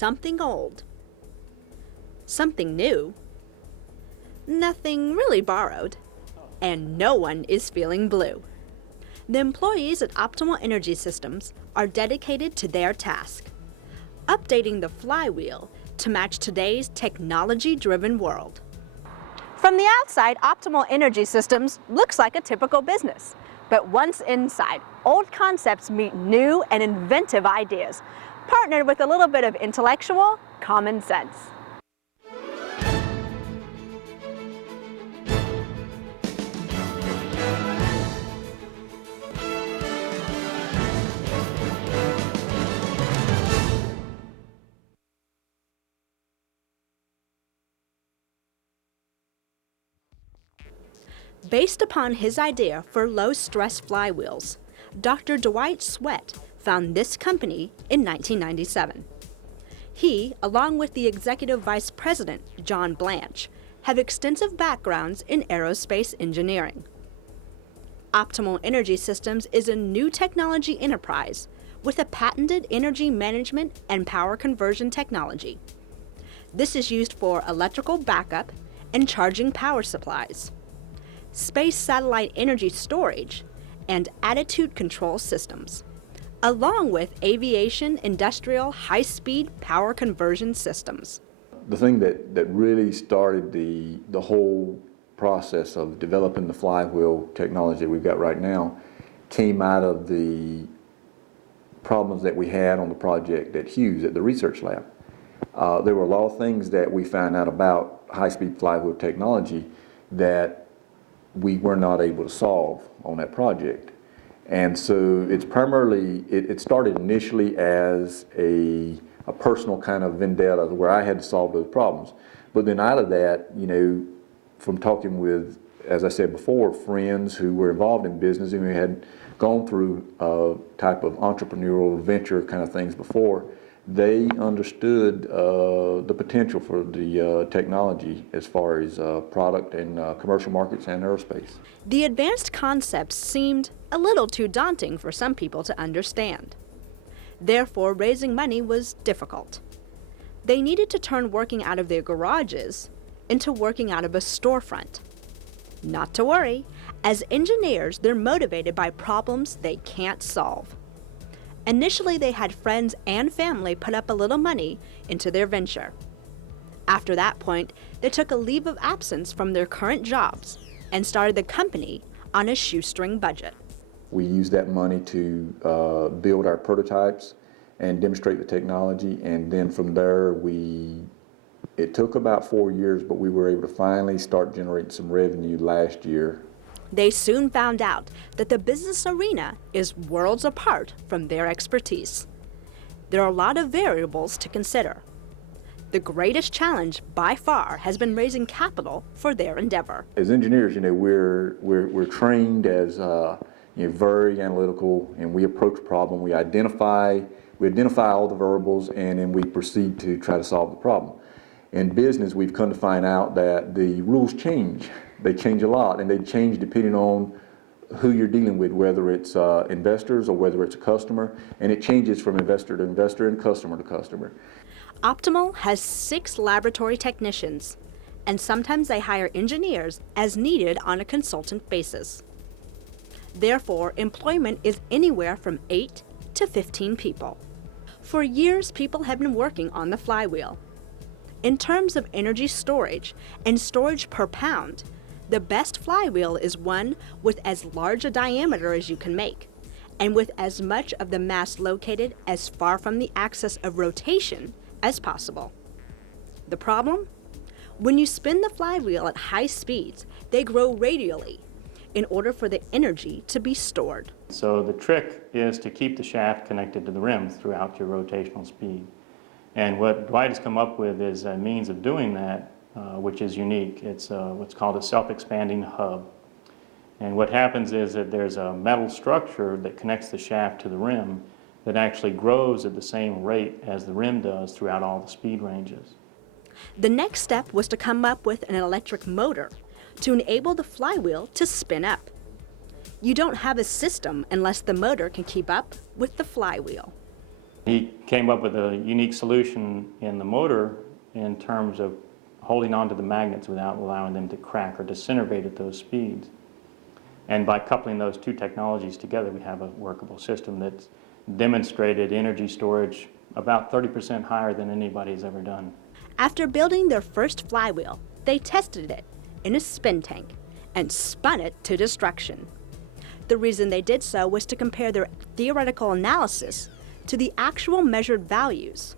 something old, something new, nothing really borrowed, and no one is feeling blue. The employees at Optimal Energy Systems are dedicated to their task, updating the flywheel to match today's technology-driven world. From the outside, Optimal Energy Systems looks like a typical business. But once inside, old concepts meet new and inventive ideas, partnered with a little bit of intellectual common sense. Based upon his idea for low-stress flywheels, Dr. Dwight Sweat found this company in 1997. He, along with the executive vice president, John Blanche, have extensive backgrounds in aerospace engineering. Optimal Energy Systems is a new technology enterprise with a patented energy management and power conversion technology. This is used for electrical backup and charging power supplies, space satellite energy storage, and attitude control systems, along with aviation industrial high-speed power conversion systems. The thing that really started the whole process of developing the flywheel technology that we've got right now came out of the problems that we had on the project at Hughes at the research lab. There were a lot of things that we found out about high-speed flywheel technology that we were not able to solve on that project. And so it's primarily, it started initially as a personal kind of vendetta where I had to solve those problems. But then out of that, you know, from talking with, as I said before, friends who were involved in business and who had gone through type of entrepreneurial venture kind of things before, they understood the potential for the technology as far as product and commercial markets and aerospace. The advanced concepts seemed a little too daunting for some people to understand. Therefore, raising money was difficult. They needed to turn working out of their garages into working out of a storefront. Not to worry, as engineers, they're motivated by problems they can't solve. Initially, they had friends and family put up a little money into their venture. After that point, they took a leave of absence from their current jobs and started the company on a shoestring budget. We used that money to build our prototypes and demonstrate the technology, and then from there, it took about 4 years, but we were able to finally start generating some revenue last year. They soon found out that the business arena is worlds apart from their expertise. There are a lot of variables to consider. The greatest challenge by far has been raising capital for their endeavor. As engineers, you know, we're trained as very analytical, and we approach a problem. We identify all the variables, and then we proceed to try to solve the problem. In business, we've come to find out that the rules change. They change a lot, and they change depending on who you're dealing with, whether it's investors or whether it's a customer, and it changes from investor to investor and customer to customer. Optimal has 6 laboratory technicians, and sometimes they hire engineers as needed on a consultant basis. Therefore, employment is anywhere from 8 to 15 people. For years, people have been working on the flywheel. In terms of energy storage and storage per pound, the best flywheel is one with as large a diameter as you can make, and with as much of the mass located as far from the axis of rotation as possible. The problem? When you spin the flywheel at high speeds, they grow radially in order for the energy to be stored. So the trick is to keep the shaft connected to the rim throughout your rotational speed. And what Dwight has come up with is a means of doing that, which is unique. It's what's called a self-expanding hub. And what happens is that there's a metal structure that connects the shaft to the rim that actually grows at the same rate as the rim does throughout all the speed ranges. The next step was to come up with an electric motor to enable the flywheel to spin up. You don't have a system unless the motor can keep up with the flywheel. He came up with a unique solution in the motor in terms of holding on to the magnets without allowing them to crack or disintegrate at those speeds. And by coupling those two technologies together, we have a workable system that's demonstrated energy storage about 30% higher than anybody's ever done. After building their first flywheel, they tested it in a spin tank and spun it to destruction. The reason they did so was to compare their theoretical analysis to the actual measured values.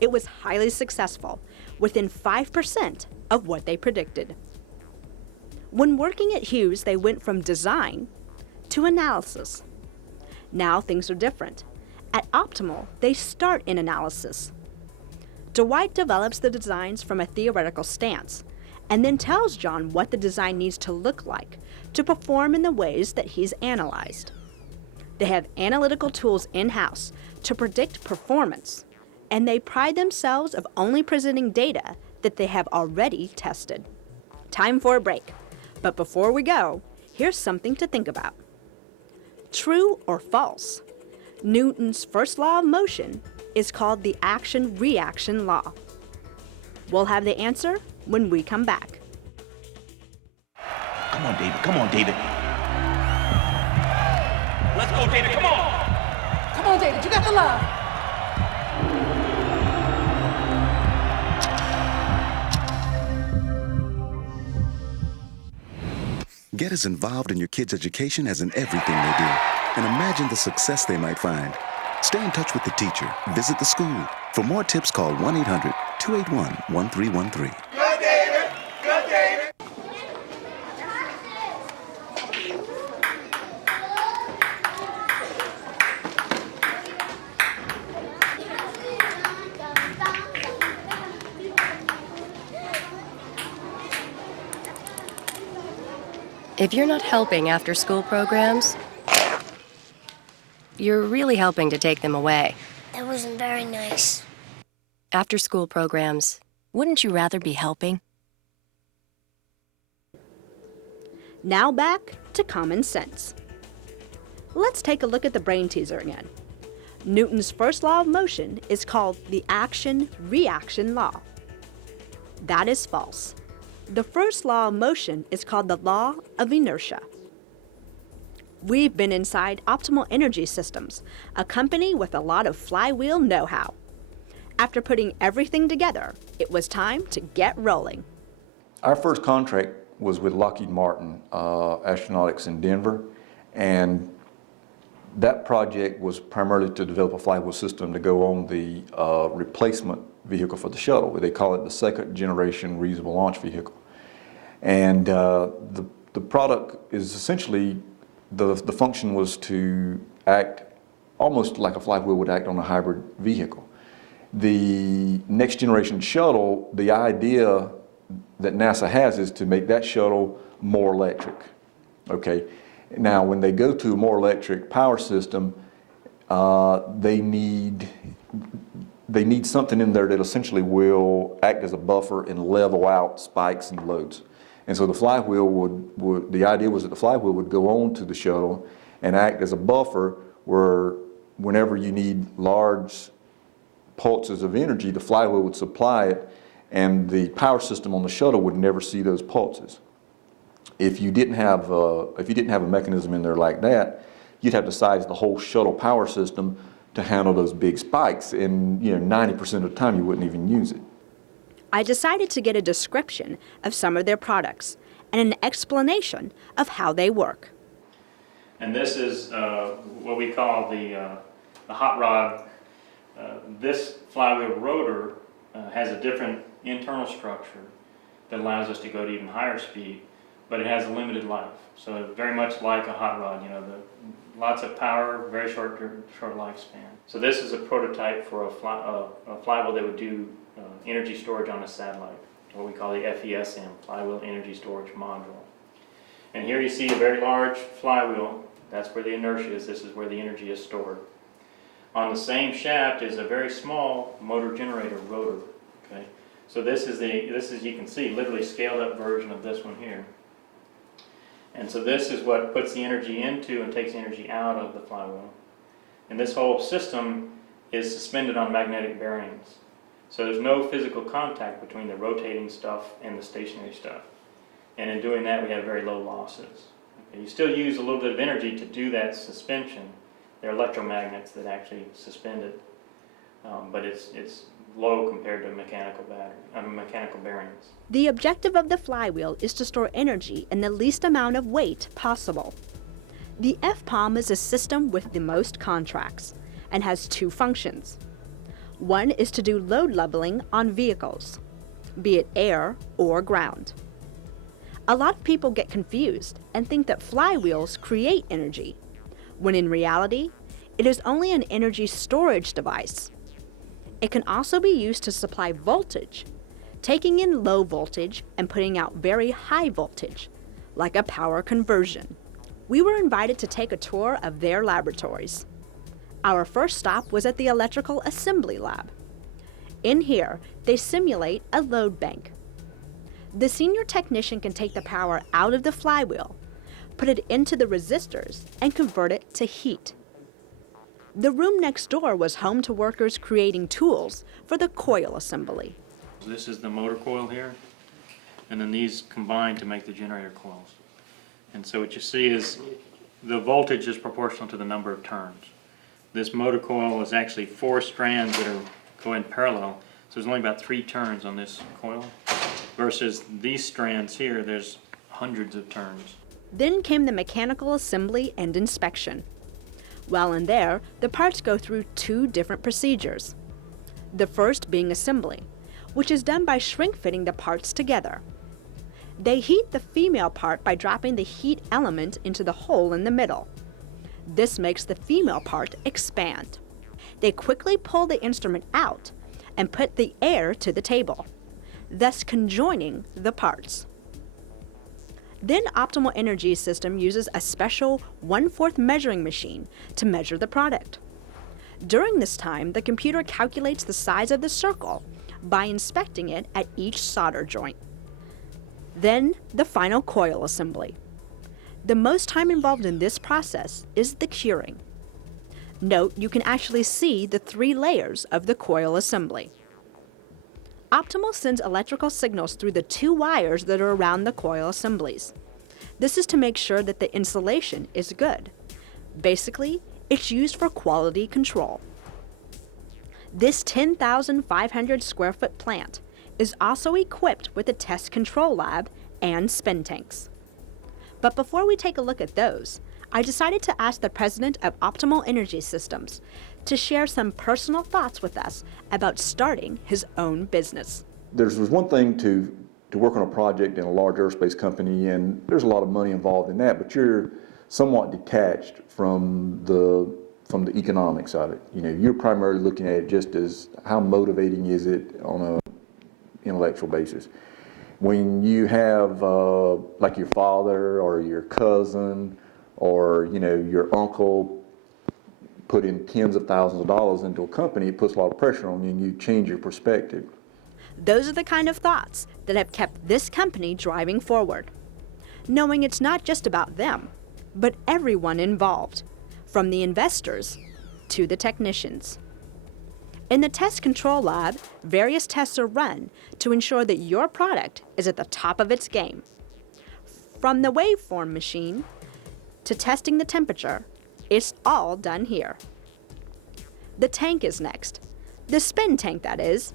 It was highly successful, within 5% of what they predicted. When working at Hughes, they went from design to analysis. Now things are different. At Optimal, they start in analysis. Dwight develops the designs from a theoretical stance and then tells John what the design needs to look like to perform in the ways that he's analyzed. They have analytical tools in-house to predict performance, and they pride themselves of only presenting data that they have already tested. Time for a break, but before we go, here's something to think about. True or false? Newton's first law of motion is called the action-reaction law. We'll have the answer when we come back. Come on, David. Come on, David. Let's go, David. Come on. Come on, David. You got the love. Get as involved in your kids' education as in everything they do, and imagine the success they might find. Stay in touch with the teacher. Visit the school. For more tips, call 1-800-281-1313. Good, David. Good, David. If you're not helping after-school programs, you're really helping to take them away. That wasn't very nice. After-school programs, wouldn't you rather be helping? Now back to common sense. Let's take a look at the brain teaser again. Newton's first law of motion is called the action-reaction law. That is false. The first law of motion is called the law of inertia. We've been inside Optimal Energy Systems, a company with a lot of flywheel know-how. After putting everything together, it was time to get rolling. Our first contract was with Lockheed Martin Astronautics in Denver, and that project was primarily to develop a flywheel system to go on the replacement vehicle for the shuttle. They call it the second generation reusable launch vehicle. And the product is essentially, the function was to act almost like a flywheel would act on a hybrid vehicle. The next generation shuttle, the idea that NASA has is to make that shuttle more electric. Okay. Now, when they go to a more electric power system, they need something in there that essentially will act as a buffer and level out spikes and loads. And so the flywheel the idea was that the flywheel would go on to the shuttle and act as a buffer where whenever you need large pulses of energy, the flywheel would supply it, and the power system on the shuttle would never see those pulses. If you didn't have a mechanism in there like that, you'd have to size the whole shuttle power system to handle those big spikes, and 90% of the time you wouldn't even use it. I decided to get a description of some of their products and an explanation of how they work. And this is what we call the hot rod. This flywheel rotor has a different internal structure that allows us to go to even higher speed, but it has a limited life. So very much like a hot rod, lots of power, very short lifespan. So this is a prototype for a flywheel that would do energy storage on a satellite, what we call the FESM, Flywheel Energy Storage Module. And here you see a very large flywheel. That's where the inertia is. This is where the energy is stored. On the same shaft is a very small motor generator rotor. Okay, so this is you can see literally scaled up version of this one here. And so this is what puts the energy into and takes the energy out of the flywheel. And this whole system is suspended on magnetic bearings. So there's no physical contact between the rotating stuff and the stationary stuff. And in doing that, we have very low losses. Okay, you still use a little bit of energy to do that suspension. They're electromagnets that actually suspend it, but it's low compared to mechanical bearings. The objective of the flywheel is to store energy in the least amount of weight possible. The FPOM is a system with the most contracts and has two functions. One is to do load leveling on vehicles, be it air or ground. A lot of people get confused and think that flywheels create energy, when in reality, it is only an energy storage device. It can also be used to supply voltage, taking in low voltage and putting out very high voltage, like a power conversion. We were invited to take a tour of their laboratories. Our first stop was at the Electrical Assembly Lab. In here, they simulate a load bank. The senior technician can take the power out of the flywheel, put it into the resistors, and convert it to heat. The room next door was home to workers creating tools for the coil assembly. This is the motor coil here, and then these combine to make the generator coils. And so what you see is the voltage is proportional to the number of turns. This motor coil is actually 4 strands that are going parallel, so there's only about 3 turns on this coil, versus these strands here, there's hundreds of turns. Then came the mechanical assembly and inspection. While in there, the parts go through 2 different procedures. The first being assembly, which is done by shrink-fitting the parts together. They heat the female part by dropping the heat element into the hole in the middle. This makes the female part expand. They quickly pull the instrument out and put the air to the table, thus conjoining the parts. Then Optimal Energy System uses a special 1/4 measuring machine to measure the product. During this time, the computer calculates the size of the circle by inspecting it at each solder joint. Then the final coil assembly. The most time involved in this process is the curing. Note you can actually see the 3 layers of the coil assembly. Optimal sends electrical signals through the 2 wires that are around the coil assemblies. This is to make sure that the insulation is good. Basically, it's used for quality control. This 10,500 square foot plant is also equipped with a test control lab and spin tanks. But before we take a look at those, I decided to ask the president of Optimal Energy Systems to share some personal thoughts with us about starting his own business. There's one thing to work on a project in a large aerospace company, and there's a lot of money involved in that, but you're somewhat detached from the economics of it. You know, you're primarily looking at it just as how motivating is it on a intellectual basis. When you have like your father or your cousin or your uncle put in tens of thousands of dollars into a company, it puts a lot of pressure on you and you change your perspective. Those are the kind of thoughts that have kept this company driving forward, knowing it's not just about them, but everyone involved, from the investors to the technicians. In the test control lab, various tests are run to ensure that your product is at the top of its game. From the waveform machine to testing the temperature, it's all done here. The tank is next. The spin tank, that is.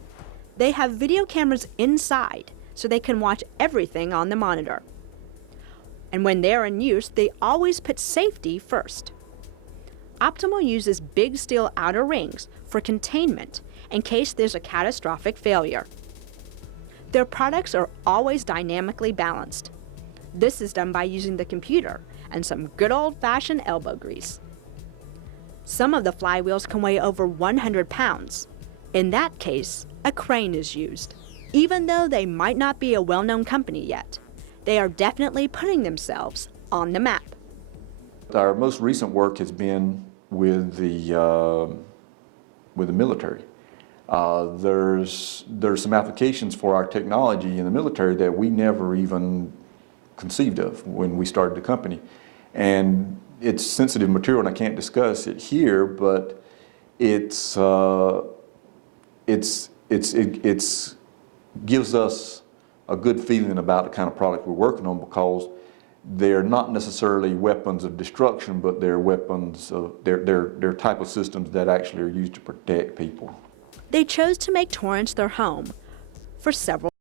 They have video cameras inside so they can watch everything on the monitor. And when they're in use, they always put safety first. Optimal uses big steel outer rings for containment in case there's a catastrophic failure. Their products are always dynamically balanced. This is done by using the computer and some good old-fashioned elbow grease. Some of the flywheels can weigh over 100 pounds. In that case, a crane is used. Even though they might not be a well-known company yet, they are definitely putting themselves on the map. Our most recent work has been with the military. There's some applications for our technology in the military that we never even conceived of when we started the company. And it's sensitive material and I can't discuss it here, but It's gives us a good feeling about the kind of product we're working on, because they're not necessarily weapons of destruction, but they're weapons of, they're type of systems that actually are used to protect people. They chose to make Torrance their home for several